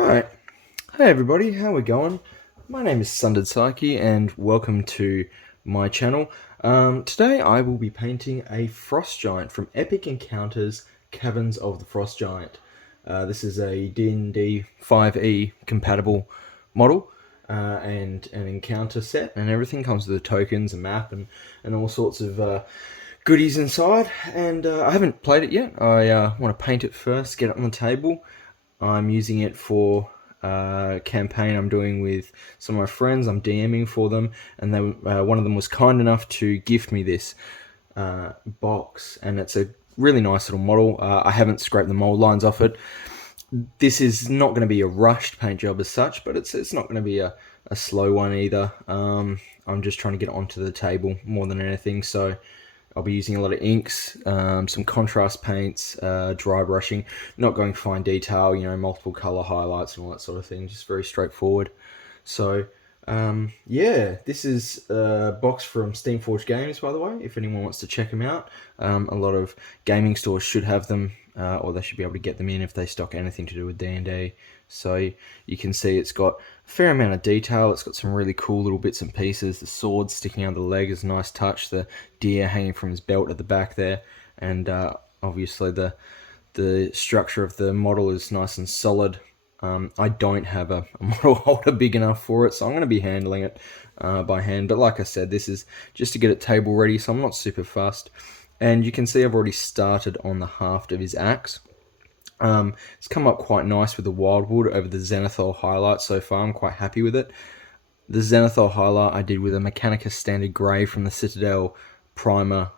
Right. Hey everybody, how we going? My name is Sundered Psyche and welcome to my channel. Today I will be painting a frost giant from Epic Encounters Caverns of the Frost Giant. This is a D&D 5e compatible model and an encounter set, and everything comes with the tokens, a map, and all sorts of goodies inside. And I haven't played it yet. I want to paint it first, get it on the table. I'm using it for a campaign I'm doing with some of my friends. I'm DMing for them, and one of them was kind enough to gift me this box, and it's a really nice little model. I haven't scraped the mold lines off it. This is not going to be a rushed paint job as such, but it's not going to be a slow one either. I'm just trying to get it onto the table more than anything, so I'll be using a lot of inks, some contrast paints, dry brushing, not going fine detail, multiple color highlights and all that sort of thing, just very straightforward. So, yeah, this is a box from Steamforge Games, by the way, if anyone wants to check them out. A lot of gaming stores should have them, or they should be able to get them in if they stock anything to do with D&D. So you can see it's got a fair amount of detail. It's got some really cool little bits and pieces. The sword sticking out of the leg is a nice touch. The deer hanging from his belt at the back there, and obviously the structure of the model is nice and solid. I don't have a model holder big enough for it, so I'm going to be handling it by hand. But like I said, this is just to get it table ready, so I'm not super fussed. And you can see I've already started on the haft of his axe. It's come up quite nice with the wildwood over the zenithal highlight so far. I'm quite happy with it. The zenithal highlight I did with a Mechanicus Standard Grey from the Citadel Primer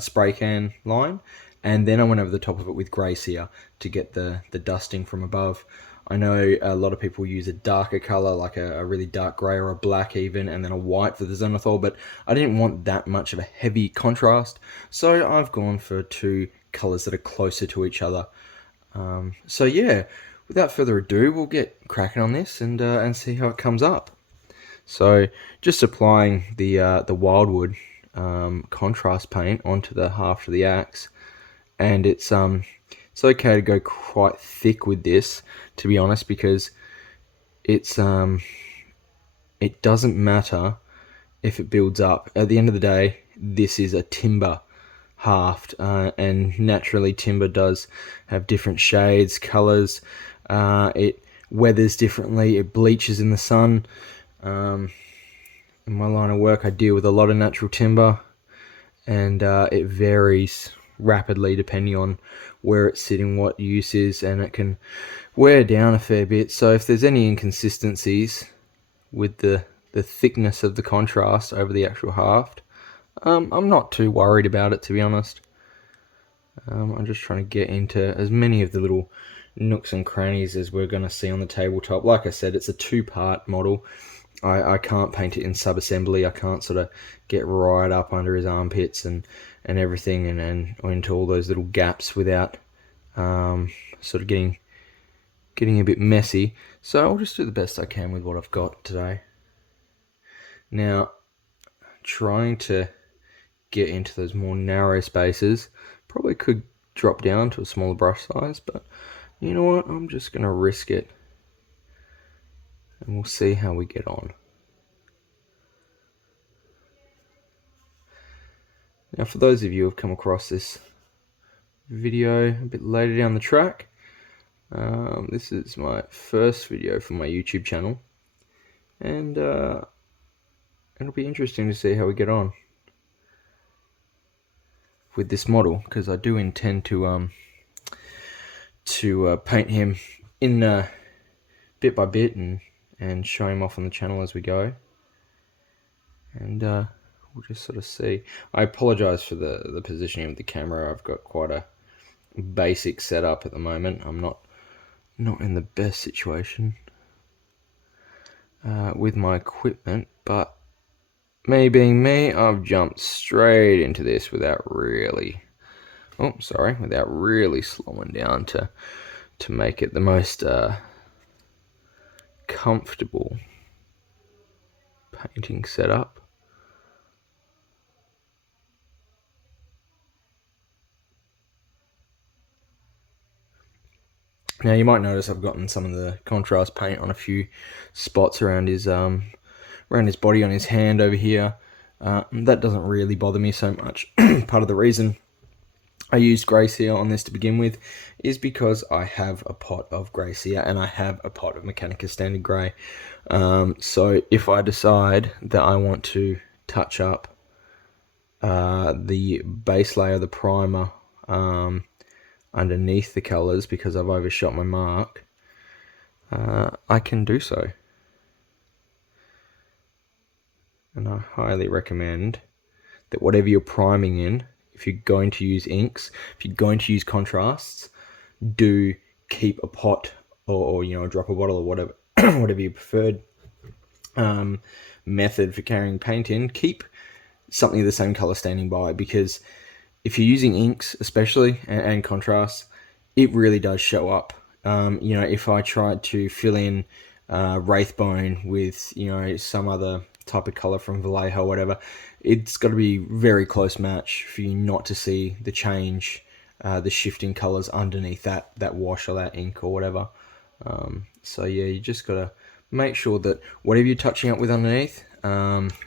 spray can line, and then I went over the top of it with Grey Seer to get the dusting from above. I know a lot of people use a darker colour, like a really dark grey or a black even, and then a white for the zenithal, but I didn't want that much of a heavy contrast, so I've gone for two colours that are closer to each other. So yeah, without further ado, we'll get cracking on this and see how it comes up. So just applying the wildwood contrast paint onto the haft of the axe, and it's okay to go quite thick with this, to be honest, because it's it doesn't matter if it builds up. At the end of the day, this is a timber haft, and naturally timber does have different shades, colors. It weathers differently, it bleaches in the sun. In my line of work I deal with a lot of natural timber, and it varies rapidly depending on where it's sitting, what use is, and it can wear down a fair bit. So if there's any inconsistencies with the thickness of the contrast over the actual haft, I'm not too worried about it, to be honest. I'm just trying to get into as many of the little nooks and crannies as we're going to see on the tabletop. Like I said, it's a two-part model. I can't paint it in sub-assembly. I can't sort of get right up under his armpits and everything and into all those little gaps without sort of getting a bit messy. So I'll just do the best I can with what I've got today. Now, trying to get into those more narrow spaces, probably could drop down to a smaller brush size, but you know what, I'm just going to risk it, and we'll see how we get on. Now, for those of you who have come across this video a bit later down the track, this is my first video for my YouTube channel, and it'll be interesting to see how we get on with this model, because I do intend to paint him in bit by bit and show him off on the channel as we go, and we'll just sort of see. I apologize for the positioning of the camera. I've got quite a basic setup at the moment. I'm not in the best situation with my equipment, but me being me, I've jumped straight into this without really slowing down to make it the most comfortable painting setup. Now you might notice I've gotten some of the contrast paint on a few spots around his body, on his hand over here. That doesn't really bother me so much. Part of the reason I used grey cere on this to begin with is because I have a pot of grey cere and I have a pot of Mechanica Standard Grey. So if I decide that I want to touch up the base layer of the primer underneath the colours because I've overshot my mark, I can do so. And I highly recommend that whatever you're priming in, if you're going to use inks, if you're going to use contrasts, do keep a pot or a dropper bottle or whatever whatever your preferred method for carrying paint in. Keep something of the same color standing by, because if you're using inks especially and contrasts, it really does show up. If I tried to fill in Wraithbone with some other type of color from Vallejo or whatever, it's got to be very close match for you not to see the change, the shifting colors underneath that wash or that ink or whatever. So yeah, you just got to make sure that whatever you're touching up with underneath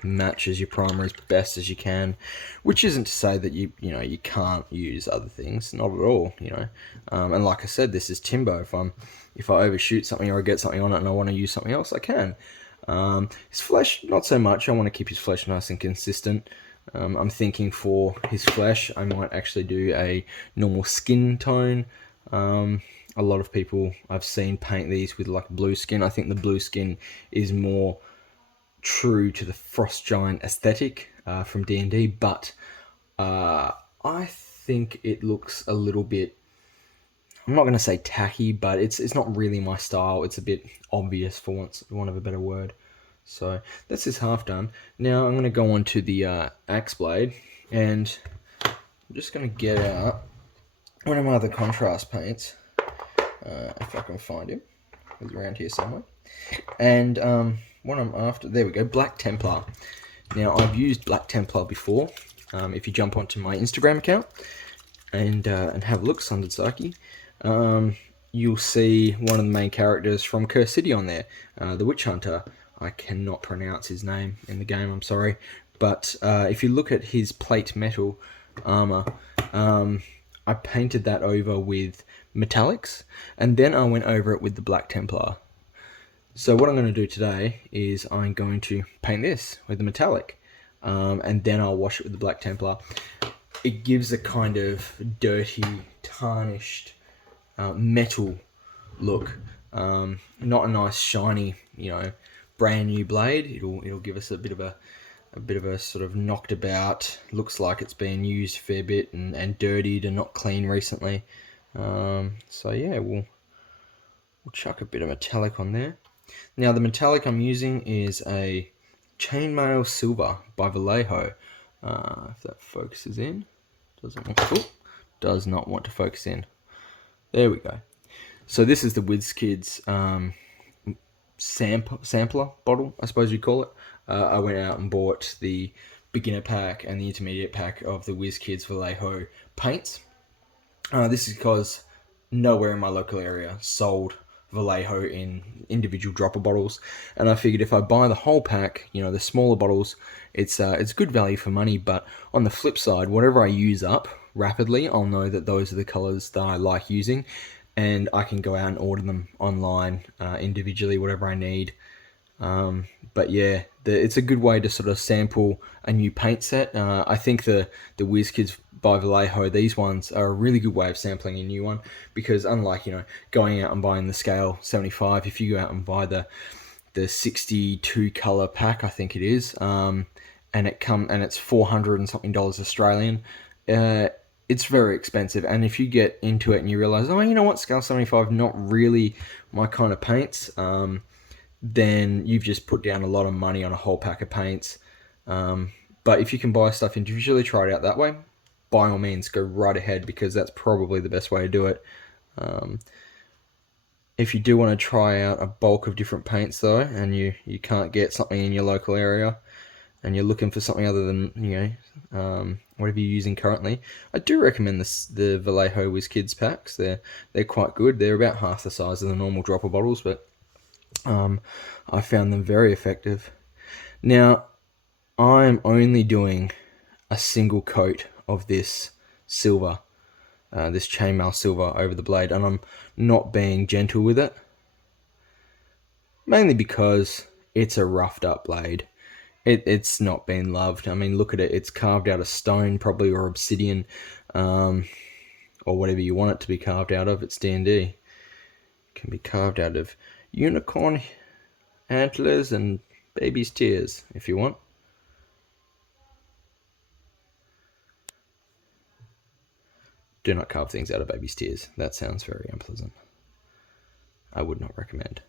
matches your primer as best as you can, which isn't to say that you can't use other things, not at all. And like I said, this is Timbo. If I overshoot something or I get something on it and I want to use something else, I can. His flesh, not so much. I want to keep his flesh nice and consistent. I'm thinking for his flesh, I might actually do a normal skin tone. A lot of people I've seen paint these with like blue skin. I think the blue skin is more true to the Frost Giant aesthetic from D&D, but I think it looks a little bit, I'm not going to say tacky, but it's not really my style. It's a bit obvious, for want of a better word. So that's his half done. Now I'm going to go on to the axe blade, and I'm just going to get out one of my other contrast paints, if I can find him. He's around here somewhere. And what I'm after, there we go, Black Templar. Now I've used Black Templar before. If you jump onto my Instagram account and have a look, Sundered Psyche, you'll see one of the main characters from Curse City on there, the Witch Hunter. I cannot pronounce his name in the game, I'm sorry. But if you look at his plate metal armor, I painted that over with metallics, and then I went over it with the Black Templar. So what I'm going to do today is I'm going to paint this with the metallic, and then I'll wash it with the Black Templar. It gives a kind of dirty, tarnished, metal look. Not a nice shiny, brand new blade. It'll give us a bit of a sort of knocked about. Looks like it's been used a fair bit and dirtied and not clean recently. So yeah, we'll chuck a bit of metallic on there. Now the metallic I'm using is a Chainmail Silver by Vallejo. If that focuses in, does not want to focus in. There we go. So this is the WizKids sampler bottle, I suppose you'd call it. I went out and bought the beginner pack and the intermediate pack of the WizKids Vallejo paints. This is because nowhere in my local area sold Vallejo in individual dropper bottles, and I figured if I buy the whole pack, the smaller bottles, it's good value for money. But on the flip side, whatever I use up rapidly, I'll know that those are the colors that I like using, and I can go out and order them online individually, whatever I need. But yeah, it's a good way to sort of sample a new paint set. I think the WizKids by Vallejo, these ones are a really good way of sampling a new one, because unlike going out and buying the scale 75, if you go out and buy the 62 color pack, I think it is, and it's $400 and something Australian. It's very expensive, and if you get into it and you realize, oh, you know what, scale 75 not really my kind of paints, then you've just put down a lot of money on a whole pack of paints. But if you can buy stuff individually, try it out that way. By all means, go right ahead, because that's probably the best way to do it. If you do want to try out a bulk of different paints though, and you can't get something in your local area, and you're looking for something other than whatever you're using currently. I do recommend the Vallejo WizKids packs. They're quite good. They're about half the size of the normal dropper bottles, but I found them very effective. Now, I'm only doing a single coat of this silver, this chainmail silver over the blade, and I'm not being gentle with it, mainly because it's a roughed up blade. It's not been loved. I mean, look at it. It's carved out of stone, probably, or obsidian, or whatever you want it to be carved out of. It's D&D. It can be carved out of unicorn antlers and baby's tears, if you want. Do not carve things out of baby's tears. That sounds very unpleasant. I would not recommend.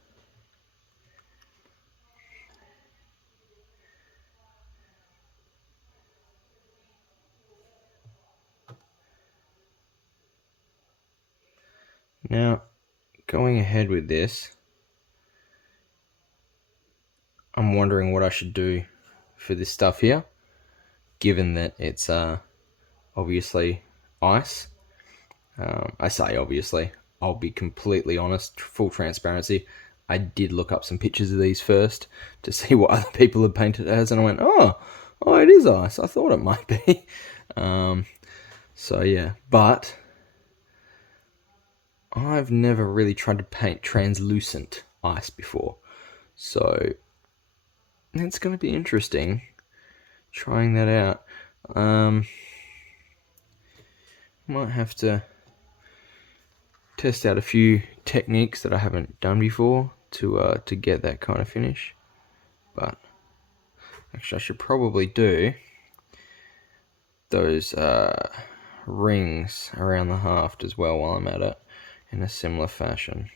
Now, going ahead with this, I'm wondering what I should do for this stuff here, given that it's obviously ice. I say obviously. I'll be completely honest, full transparency. I did look up some pictures of these first to see what other people had painted it as, and I went, oh, it is ice. I thought it might be. So yeah, but I've never really tried to paint translucent ice before, so it's going to be interesting trying that out. Might have to test out a few techniques that I haven't done before to get that kind of finish. But actually, I should probably do those rings around the haft as well while I'm at it in a similar fashion.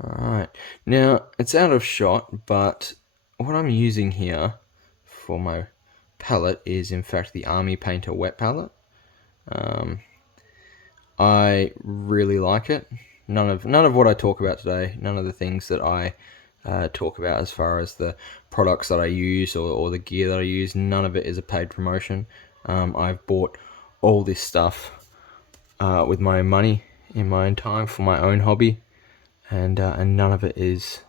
Alright, now it's out of shot, but what I'm using here for my palette is in fact the Army Painter wet palette. I really like it. None of what I talk about today, none of the things that I talk about as far as the products that I use or the gear that I use, none of it is a paid promotion. I've bought all this stuff with my own money in my own time for my own hobby, and none of it is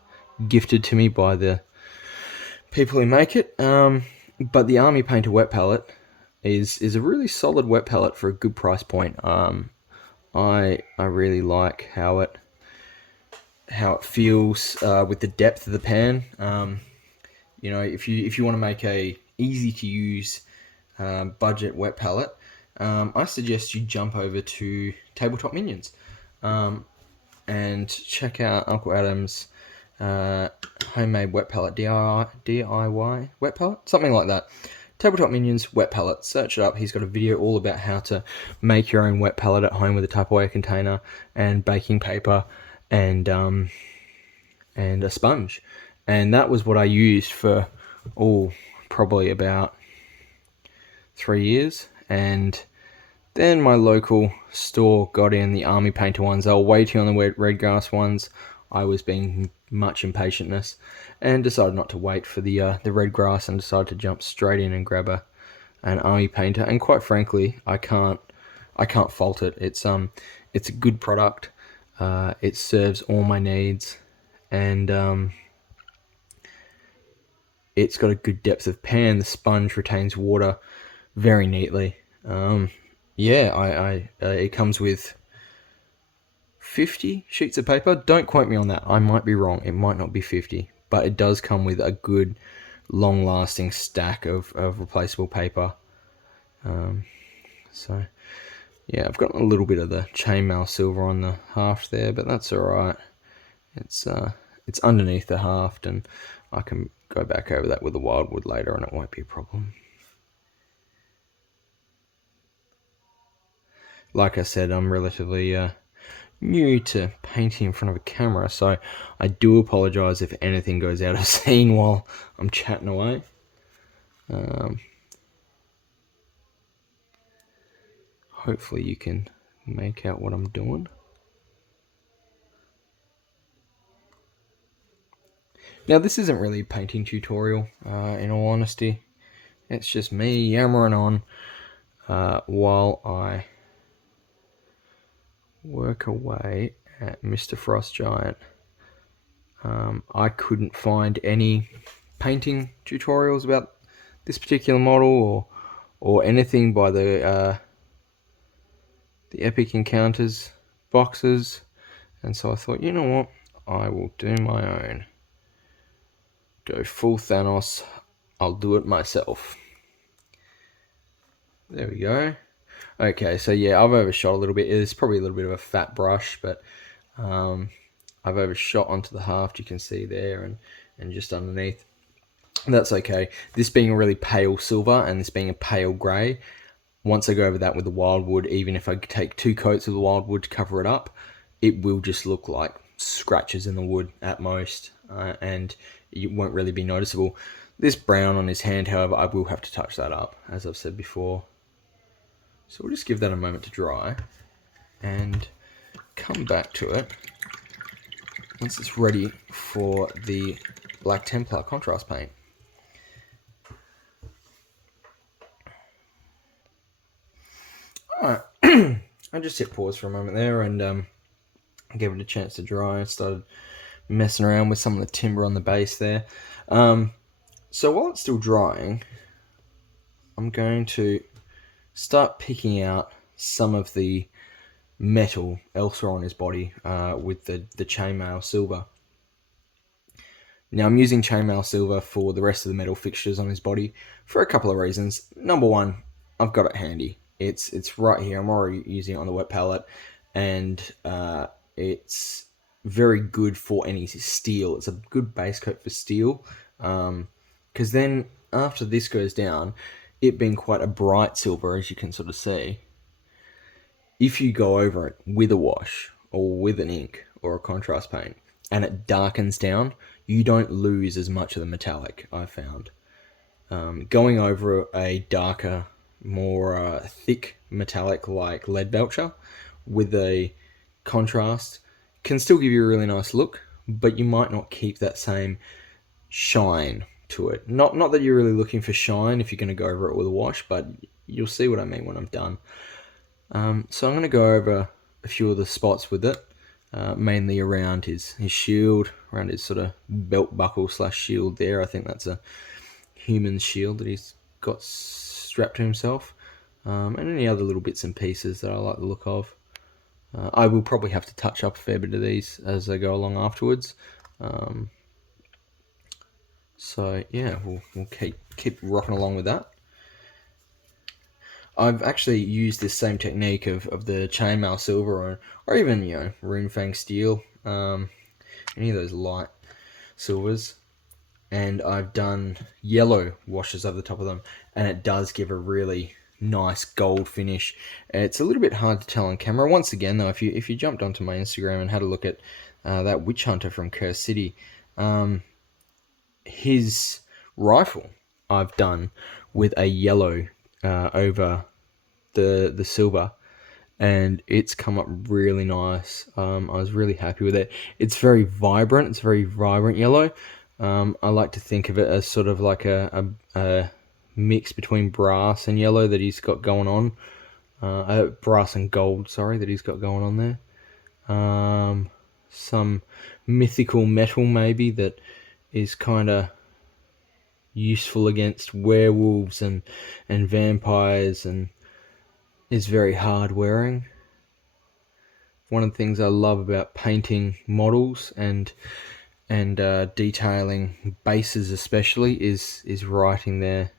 gifted to me by the people who make it. But the Army Painter wet palette is a really solid wet palette for a good price point. I really like how it feels with the depth of the pan. You know, if you want to make a easy to use budget wet palette, I suggest you jump over to Tabletop Minions and check out Uncle Adam's homemade wet palette, DIY wet palette, something like that. Tabletop Minions wet palette. Search it up. He's got a video all about how to make your own wet palette at home with a Tupperware container and baking paper and a sponge. And that was what I used for probably about 3 years. And then my local store got in the Army Painter ones. They were waiting on the red grass ones. I was being much impatientness and decided not to wait for the red grass and decided to jump straight in and grab an Army Painter. And quite frankly, I can't fault it. It's a good product. It serves all my needs, and it's got a good depth of pan. The sponge retains water very neatly. It comes with 50 sheets of paper. Don't quote me on that. I might be wrong. It might not be 50, but it does come with a good, long-lasting stack of replaceable paper. So, yeah, I've got a little bit of the chainmail silver on the haft there, but that's all right. It's underneath the haft, and I can go back over that with the wildwood later, and it won't be a problem. Like I said, I'm relatively new to painting in front of a camera, so I do apologise if anything goes out of scene while I'm chatting away. Hopefully you can make out what I'm doing. Now this isn't really a painting tutorial, in all honesty. It's just me yammering on while I work away at Mr. Frost Giant. I couldn't find any painting tutorials about this particular model or anything by the Epic Encounters boxes, and so I thought, you know what, I will do my own. Go full Thanos, I'll do it myself. There we go. Okay, so yeah, I've overshot a little bit. It's probably a little bit of a fat brush, but I've overshot onto the haft, you can see there, and just underneath. That's okay. This being a really pale silver and this being a pale grey, once I go over that with the wildwood, even if I take 2 coats of the wildwood to cover it up, it will just look like scratches in the wood at most, and it won't really be noticeable. This brown on his hand, however, I will have to touch that up, as I've said before. So we'll just give that a moment to dry and come back to it once it's ready for the Black Templar contrast paint. Alright, I just hit pause for a moment there and gave it a chance to dry. I started messing around with some of the timber on the base there. So while it's still drying, I'm going to start picking out some of the metal elsewhere on his body with the chainmail silver. Now I'm using chainmail silver for the rest of the metal fixtures on his body for a couple of reasons. Number one, I've got it handy. It's right here. I'm already using it on the wet palette, and it's very good for any steel. It's a good base coat for steel, because then after this goes down, it being quite a bright silver, as you can sort of see, if you go over it with a wash or with an ink or a contrast paint and it darkens down, you don't lose as much of the metallic, I've found. Going over a darker, more thick metallic like Leadbelcher with a contrast can still give you a really nice look, but you might not keep that same shine to it. Not that you're really looking for shine if you're going to go over it with a wash, but you'll see what I mean when I'm done. So I'm going to go over a few of the spots with it, mainly around his shield, around his sort of belt buckle / shield there. I think that's a human shield that he's got strapped to himself, and any other little bits and pieces that I like the look of. I will probably have to touch up a fair bit of these as I go along afterwards. So yeah, we'll keep rocking along with that. I've actually used this same technique of the chainmail silver or even runefang steel, any of those light silvers, and I've done yellow washes over the top of them, and it does give a really nice gold finish. It's a little bit hard to tell on camera. Once again, though, if you jumped onto my Instagram and had a look at that witch hunter from Curse City, his rifle I've done with a yellow over the silver, and it's come up really nice. I was really happy with it. It's very vibrant. It's very vibrant yellow. I like to think of it as sort of like a mix between brass and yellow that he's got going on. Brass and gold, sorry, that he's got going on there. Some mythical metal maybe that is kind of useful against werewolves and vampires, and is very hard wearing. One of the things I love about painting models and detailing bases especially is writing the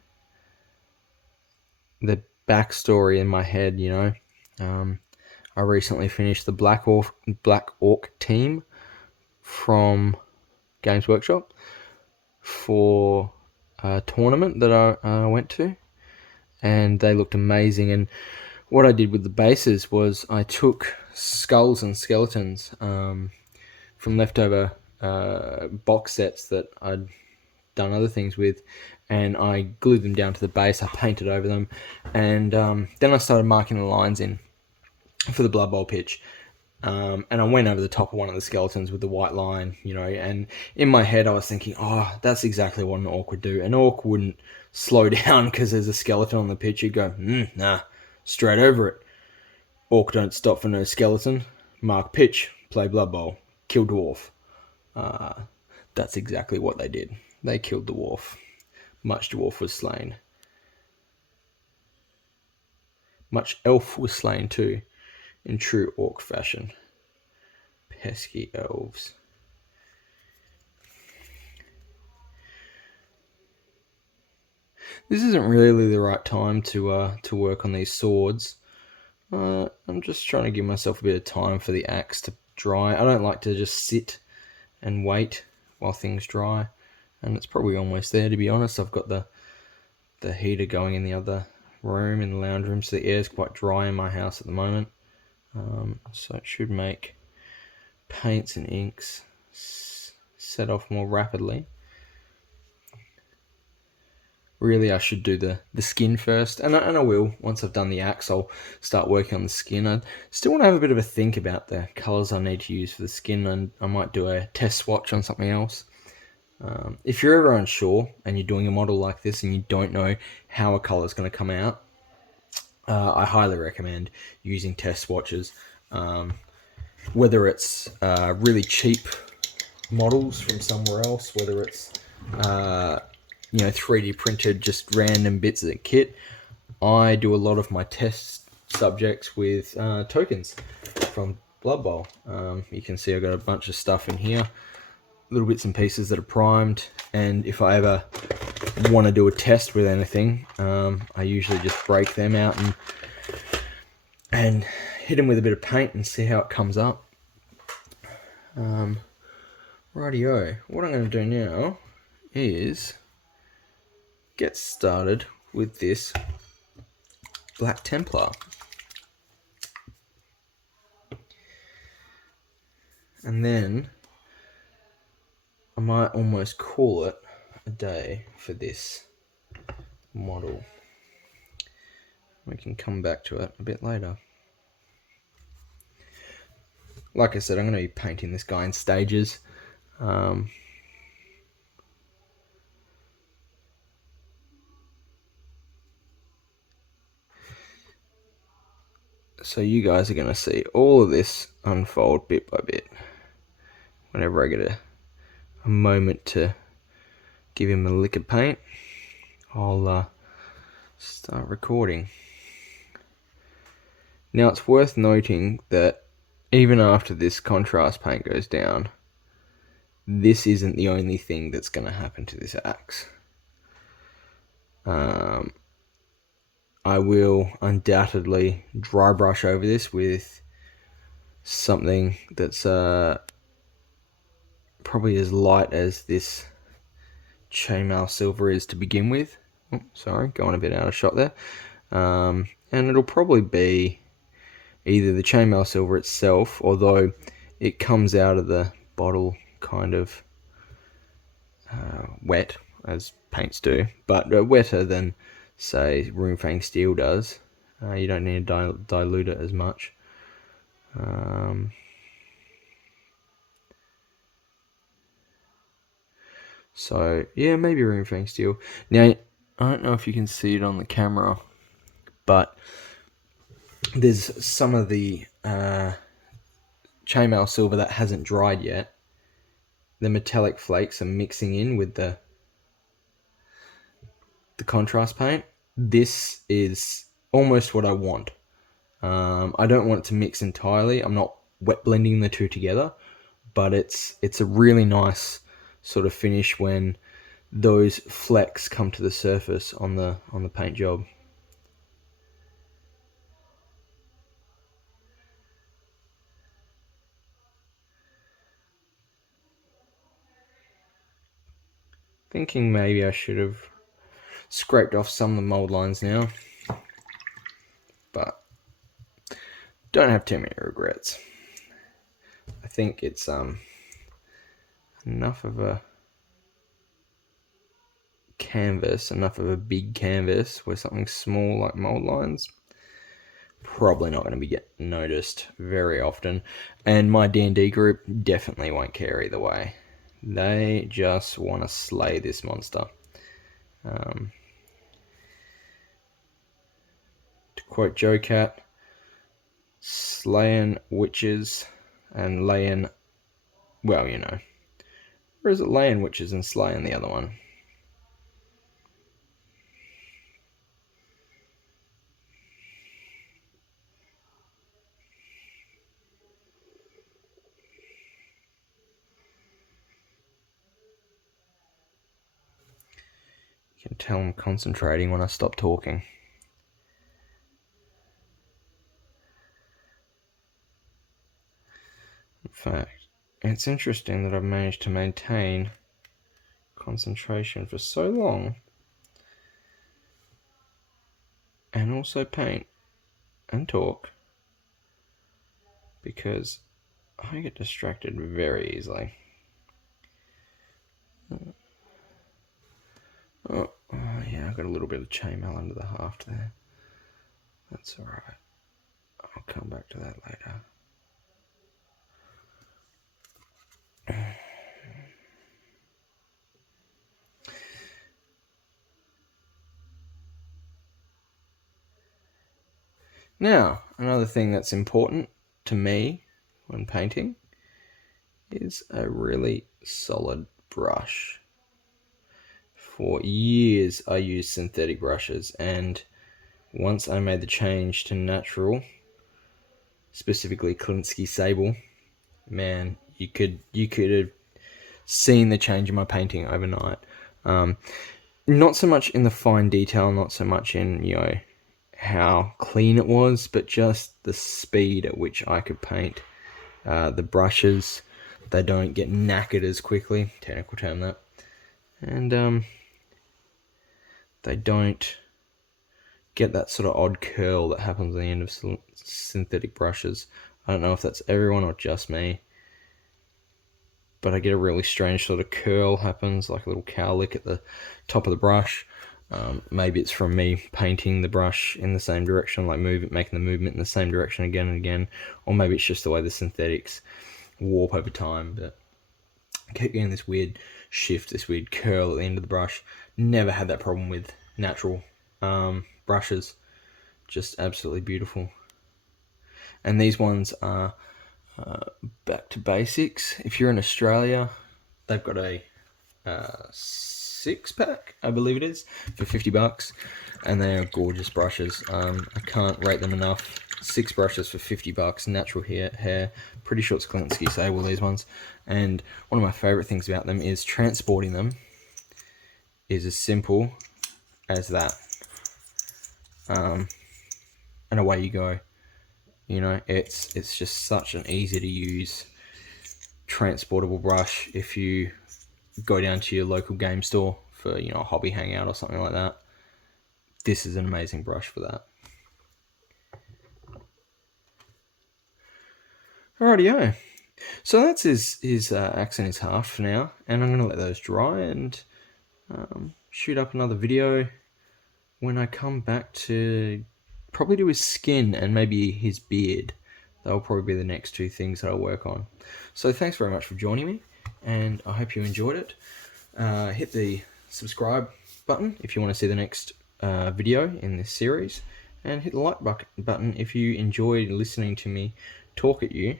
backstory in my head. I recently finished the Black Orc team from Games Workshop for a tournament that I went to, and they looked amazing. And what I did with the bases was I took skulls and skeletons from leftover box sets that I'd done other things with, and I glued them down to the base. I painted over them, and then I started marking the lines in for the Blood Bowl pitch. And I went over the top of one of the skeletons with the white line, and in my head I was thinking, oh, that's exactly what an orc would do. An orc wouldn't slow down because there's a skeleton on the pitch. You'd go, nah, straight over it. Orc don't stop for no skeleton. Mark pitch, play Blood Bowl, kill dwarf. That's exactly what they did. They killed the dwarf. Much dwarf was slain. Much elf was slain too, in true orc fashion. Pesky elves. This isn't really the right time to work on these swords. I'm just trying to give myself a bit of time for the axe to dry. I don't like to just sit and wait while things dry, and it's probably almost there, to be honest. I've got the heater going in the other room, in the lounge room, so the air's quite dry in my house at the moment. So it should make paints and inks set off more rapidly. Really, I should do the skin first, and I will. Once I've done the axe, I'll start working on the skin. I still want to have a bit of a think about the colours I need to use for the skin, and I might do a test swatch on something else. If you're ever unsure and you're doing a model like this and you don't know how a colour is going to come out, I highly recommend using test swatches. Whether it's really cheap models from somewhere else, whether it's 3D printed just random bits of the kit. I do a lot of my test subjects with tokens from Blood Bowl. You can see I've got a bunch of stuff in here, little bits and pieces that are primed, and if I ever want to do a test with anything, I usually just break them out and hit them with a bit of paint and see how it comes up. Rightio, what I'm going to do now is get started with this Black Templar. And then I might almost call it a day for this model. We can come back to it a bit later. Like I said, I'm going to be painting this guy in stages. So you guys are going to see all of this unfold bit by bit. Whenever I get a moment to give him a lick of paint, I'll start recording. Now it's worth noting that even after this contrast paint goes down, this isn't the only thing that's going to happen to this axe. I will undoubtedly dry brush over this with something that's probably as light as this chainmail silver is to begin with. Oh, sorry, going a bit out of shot there. And it'll probably be either the chainmail silver itself, although it comes out of the bottle kind of wet, as paints do, but wetter than, say, Runefang steel does. You don't need to dilute it as much. So yeah, maybe Runefang steel. Now I don't know if you can see it on the camera, but there's some of the chainmail silver that hasn't dried yet. The metallic flakes are mixing in with the contrast paint. This is almost what I want. I don't want it to mix entirely. I'm not wet blending the two together, but it's a really nice sort of finish when those flecks come to the surface on the paint job. Thinking maybe I should have scraped off some of the mold lines now, but don't have too many regrets. I think it's enough of a canvas, enough of a big canvas where something small like mold lines probably not going to be getting noticed very often, and my D&D group definitely won't care either way. They just want to slay this monster. To quote Joe Cat, slaying witches and laying, well, you know, or is it laying witches and slaying the other one? You can tell I'm concentrating when I stop talking. In fact, it's interesting that I've managed to maintain concentration for so long and also paint and talk, because I get distracted very easily. Oh yeah, I've got a little bit of chainmail under the haft there. That's alright. I'll come back to that later. Now, another thing that's important to me when painting is a really solid brush. For years I used synthetic brushes, and once I made the change to natural, specifically Klinsky Sable, man, you could have seen the change in my painting overnight. Not so much in the fine detail, not so much in, you know, how clean it was, but just the speed at which I could paint. The brushes, they don't get knackered as quickly, technical term that, and they don't get that sort of odd curl that happens at the end of synthetic brushes. I don't know if that's everyone or just me, but I get a really strange sort of curl happens, like a little cowlick at the top of the brush. Maybe it's from me painting the brush in the same direction, like making the movement in the same direction again and again, or maybe it's just the way the synthetics warp over time, but I keep getting this weird shift, this weird curl at the end of the brush. Never had that problem with natural brushes. Just absolutely beautiful. And these ones are back to basics. If you're in Australia, they've got a 6-pack, I believe it is, for $50, and they are gorgeous brushes. I can't rate them enough. 6 brushes for $50, natural hair. Pretty sure it's Klinsky Sable, these ones. And one of my favorite things about them is transporting them is as simple as that. And away you go. You know, it's just such an easy to use transportable brush. If you go down to your local game store for, you know, a hobby hangout or something like that, this is an amazing brush for that. Alrighty-o. So that's his axe and his haft for now, and I'm going to let those dry and shoot up another video when I come back to probably do his skin and maybe his beard. That'll probably be the next 2 things that I'll work on. So thanks very much for joining me, and I hope you enjoyed it. Hit the subscribe button if you want to see the next video in this series, and hit the like button if you enjoyed listening to me talk at you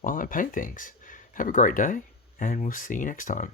while I paint things. Have a great day, and we'll see you next time.